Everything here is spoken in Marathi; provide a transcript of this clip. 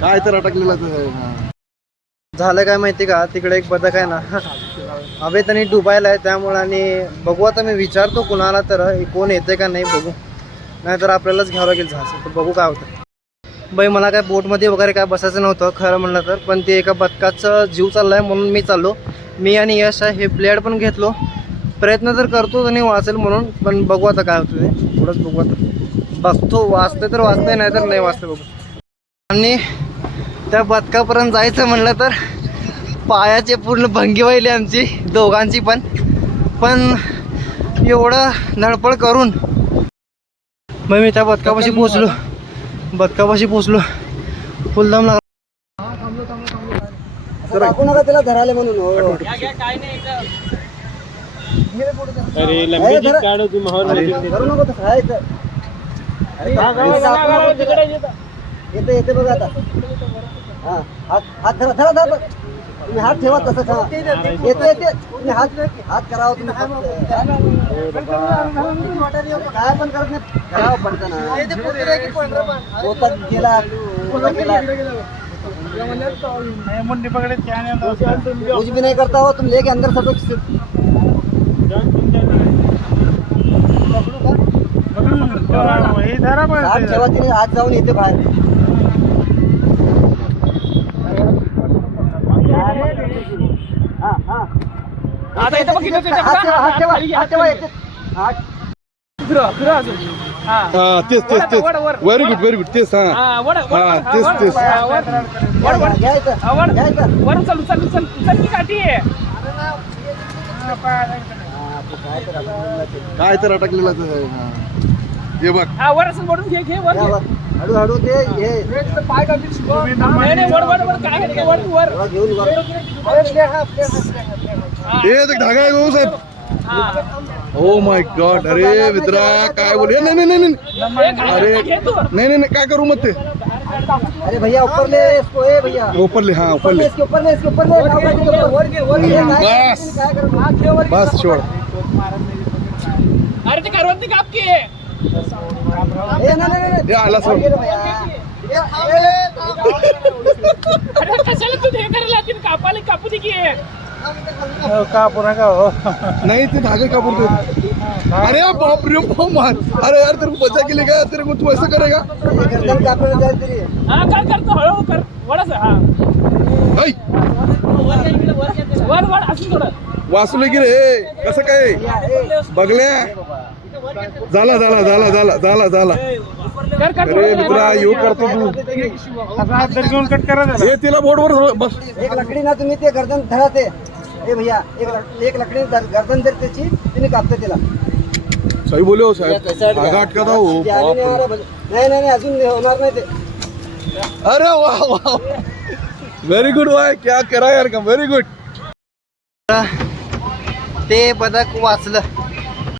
काय तर अटकलेला झालं काय माहिती का, तिकडे एक बदक आहे ना अबे त्यांनी डुबायला आहे त्यामुळे. आणि बघू आता मी विचारतो कुणाला तर कोण येते का नाही बघू, नाहीतर आपल्यालाच घ्यावं लागेल जहाज. तर बघू काय होतं. बाई मला काय बोटमध्ये वगैरे काय बसायचं नव्हतं खरं म्हणलं तर, पण ते एका बदकाचं जीव चालला आहे म्हणून मी चाललो. मी आणि यश आहे हे ब्लेड पण घेतलो, प्रयत्न तर करतो आणि वाचेल म्हणून, पण बघू आता काय होतं ते पुढंच बघू. आता बघतो वाचते तर वाचते, नाही तर नाही वाचते बघू. आणि त्या बदकापर्यंत जायचं म्हणलं तर पायाचे पूर्ण भंगी व्हायली आमची दोघांची पण एवढं धडपड करून मग मी त्या बदकापाशी पोचलो. फुलदम लागला. टाकू नका त्याला धराले म्हणून. येते बघा आता. हा हात धरा तुम्ही, हात ठेवा तसंच. येते तुम्ही हात करावं तुम्ही. काय पण करत नाही, करावं पडतं ना. पोतात गेला मुंडी पकड़े कुछ भी नहीं करता हो तुम, लेके अंदर सब हात ठेवा तिने, हात जाऊन येते बाहेर. तेच व्हेरी गुड तेच. तेच काय तर अटकलेला हे बघ. हळूहळू ते धागा आहे भाऊ साहेब. Oh my God. अरे मित्रा काय बोल. नाही अरे नाही काय करू मग ते. अरे भैया ऊपर ले इसको. भैया ऊपर ले. हाँ ऊपर ले. इसके ऊपर ले. बस छोड़. अरे ते करवंदी काप की आला सोड. अरे कशाला तू हे करायला लागतील, कापू दे की. कापू नका हो. नहीं ते धागे कापून दे. अरे बाप रे मार. अरे यार तेरे को बचा के ले गया, तेरे को तू ऐसा करेगा. हा काय करतो, हळू कर वडस. हा वर असं थोडं वाचलं की रे. कसं काय बघल्या. झाला अरे मित्रा येऊ करतो तू. कट करा हे तिला बोर्डवर बस. एक लकडी ना तुम्ही ते गर्दन धराते. भैया एक लकडी गर्दन धर त्याची, तिने कापते त्याला. सही बोले हो साहेब. धागा अटका था वो. नाही अजून होणार नाही ते. अरे वाह व्हेरी गुड. वाय क्या करा यार का. Very good. ते बदक वाचलं.